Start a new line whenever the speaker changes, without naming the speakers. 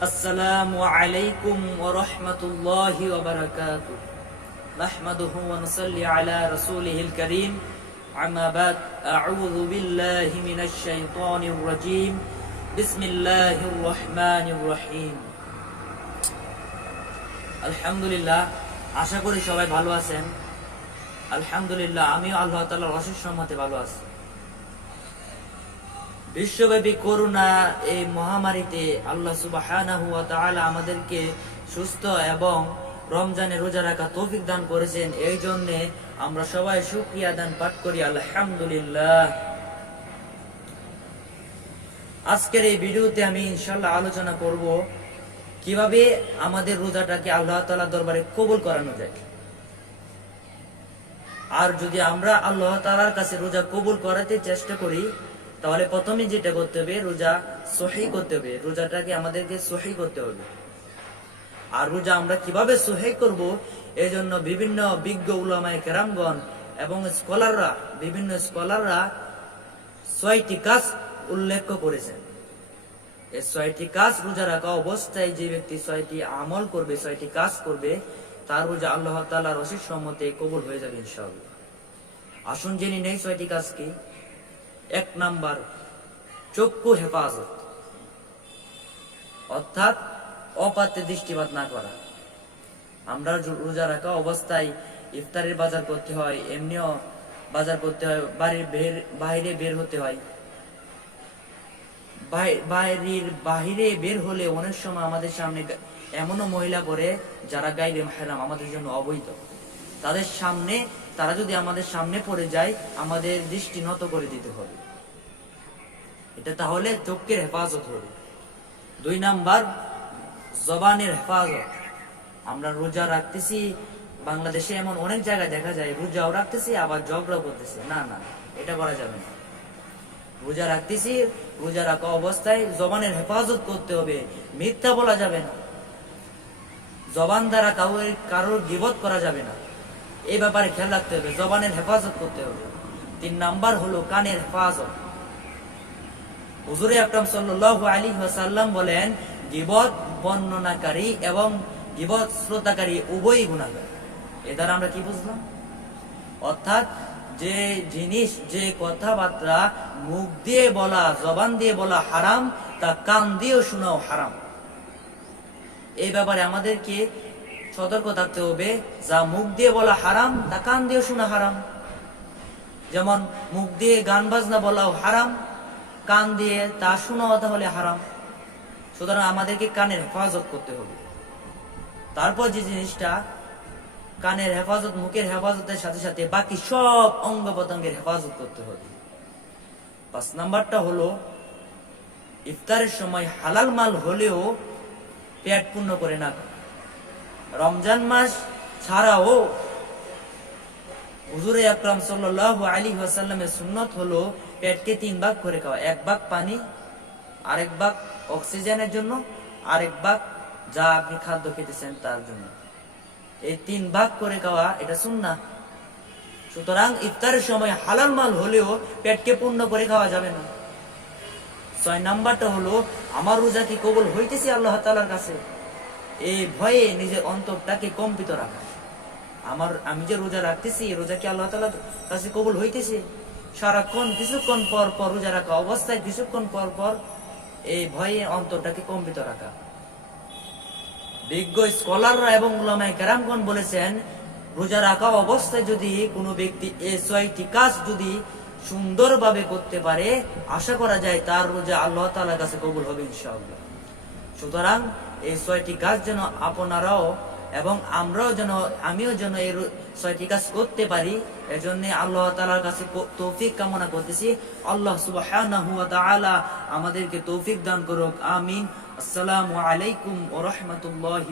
আসসালামু আলাইকুম ওয়া রাহমাতুল্লাহি ওয়া বারাকাতুহু। নাহমাদুহু ওয়া নুসাল্লি আলা রাসূলিহিল কারীম। আম্মা বাদ, আউযু বিল্লাহি মিনাশ শাইতানির রাজীম। বিসমিল্লাহির রহমানির রহিম। আলহামদুলিল্লাহ, আশা করি সবাই ভালো আছেন। আলহামদুলিল্লাহ, আমিও আল্লাহ তাআলার অশেষ সম্মতে ভালো আছি। বিশ্বব্যাপী করোনা এই মহামারীতে আল্লাহ তাআলা আমাদেরকে সুস্থ এবং রমজানে রোজা রাখা তৌফিক দান করেছেন। এই জন্য আমরা সবাই শুকরিয়া দান পাঠ করি। আলহামদুলিল্লাহ। আজকের এই ভিডিওতে আমি ইনশাল্লাহ আলোচনা করব কীভাবে আমাদের রোজাটাকে আল্লাহ তালা দরবারে কবুল করানো যায়। আর যদি আমরা আল্লাহ তালার কাছে রোজা কবুল করাতে চেষ্টা করি তাহলে প্রথমে যেটা করতে হবে, রোজা সহি করতে হবে। রোজাটাকে আমাদেরকে সহি করতে হবে। আর রোজা আমরা কীভাবে সহি করব এই জন্য বিভিন্ন বিজ্ঞ উলামায় কেরামগণ এবং স্কলাররা, বিভিন্ন স্কলাররা ছয়টি কাজ উল্লেখ করেছেন। এই ছয়টি কাজ রোজা রাখা অবস্থায় যে ব্যক্তি ছয়টি আমল করবে, ছয়টি কাজ করবে, তার রোজা আল্লাহ তাআলার অশেষ সম্মতে কবুল হয়ে যাবে ইনশাআল্লাহ। আসুন জেনে নেই ছয়টি কাজ কি। এক নাম্বার চক্ষু হেফাজত। অর্থাৎ অপাত্রে দৃষ্টিপাত না করা। আমরা রোজা রাখা অবস্থায় ইফতারের বাজার করতে হয়, এমনিও বাজার করতে হয়, বাড়ির বের বাইরে বের হতে হয়। বাই- বাইরের বাহিরে বের হলে অনেক সময় আমাদের সামনে এমনও মহিলা করে যারা গাইবে হেরাম আমাদের জন্য অবৈধ। তাদের সামনে, তারা যদি আমাদের সামনে পড়ে যায়, আমাদের দৃষ্টি নত করে দিতে হবে। এটা তাহলে চোখের হেফাজত হবে। দুই নাম্বার, জবানের হেফাজত। আমরা রোজা রাখতেছি, বাংলাদেশে এমন অনেক জায়গায় দেখা যায়, রোজাও রাখতেছি, আবার ঝগড়াও করতেছি। না না, এটা করা যাবে না। রোজা রাখতেছি, রোজা রাখা অবস্থায় জবানের হেফাজত করতে হবে। মিথ্যা বলা যাবে না। জবান দ্বারা কাউর কারোর গিবত করা যাবে না। এই ব্যাপারে খেয়াল রাখতে হবে, জবানের হেফাজত করতে হবে। তিন নাম্বার হলো কানের হেফাজত। হুজুরে আকরাম সাল্লাল্লাহু আলাইহি ওয়াসাল্লাম বলেন, গিবত বর্ণনাকারী এবং গিবত শ্রোতাকারী উভয়ই গুনাহগার। এ দ্বারা আমরা কি বুঝলাম? অর্থাৎ যে জিনিস, যে কথাবার্তা মুখ দিয়ে বলা, জবান দিয়ে বলা হারাম, তা কান দিয়েও শোনাও হারাম। এই ব্যাপারে আমাদেরকে সতর্ক থাকতে হবে যা মুখ দিয়ে বলা হারাম, তা কান দিয়ে শোনা হারাম। যেমন, মুখ দিয়ে গান বাজনা বলাও হারাম, কান দিয়ে তা শোনাও তাহলে হারাম। সুতরাং আমাদেরকে কানের হেফাজত করতে হবে। তারপর যে জিনিসটা, কানের হেফাজত, মুখের হেফাজতের সাথে সাথে বাকি সব অঙ্গ প্রত্যঙ্গের হেফাজত করতে হবে। পাঁচ নাম্বারটা হলো, ইফতারের সময় হালাল মাল হলেও পেট পূর্ণ করে না। রমজান মাস ছাড়াও হুজুরে আকরাম সাল্লাল্লাহু আলী ওয়াসাল্লামের সুন্নত হলো পেটকে তিন ভাগ করে খাওয়া। এক ভাগ পানি, আরেক ভাগ অক্সিজেনের জন্য, আরেক ভাগ যা আপনি খাদ্য খেতেছেন তার জন্য। এই তিন ভাগ করে খাওয়া এটা সুন্না সুতরাং ইফতারের সময় হালাল মাল হলেও পেটকে পূর্ণ করে খাওয়া যাবে না। ছয় নাম্বারটা হলো, আমার রোজা কি কবল হইতেছে আল্লাহ তালার কাছে? এই ভয়ে নিজের অন্তরটাকে কম্পিত রাখা। আমার, আমি যে রোজা রাখতেছি রোজা কি আল্লাহ তালার কাছে কবুল হইতেছে? সারাক্ষণ, কিছুক্ষণ পর পর রোজা রাখা অবস্থায়, কিছুক্ষণ পর পর এই ভয়ে অন্তরটাকে কম্পিত রাখা। বিজ্ঞ স্কলাররা এবং উলামায়ে কেরামগণ বলেছেন, রোজা রাখা অবস্থায় যদি কোনো ব্যক্তি এই ছয়টি কাজ যদি সুন্দরভাবে করতে পারে, আশা করা যায় তার রোজা আল্লাহ তাআলার কাছে কবুল হবে ইনশাআল্লাহ। সুতরাং এই ছয়টি গাছ যেন আপনারাও এবং আমরাও যেন, আমিও যেন এই ছয়টি কাজ করতে পারি, এজন্য আল্লাহ তালার কাছে তৌফিক কামনা করতেছি। আল্লাহ সুবাহ আমাদেরকে তৌফিক দান করুক। আমিন। আসসালামু আলাইকুম ও রহমতুল্লাহ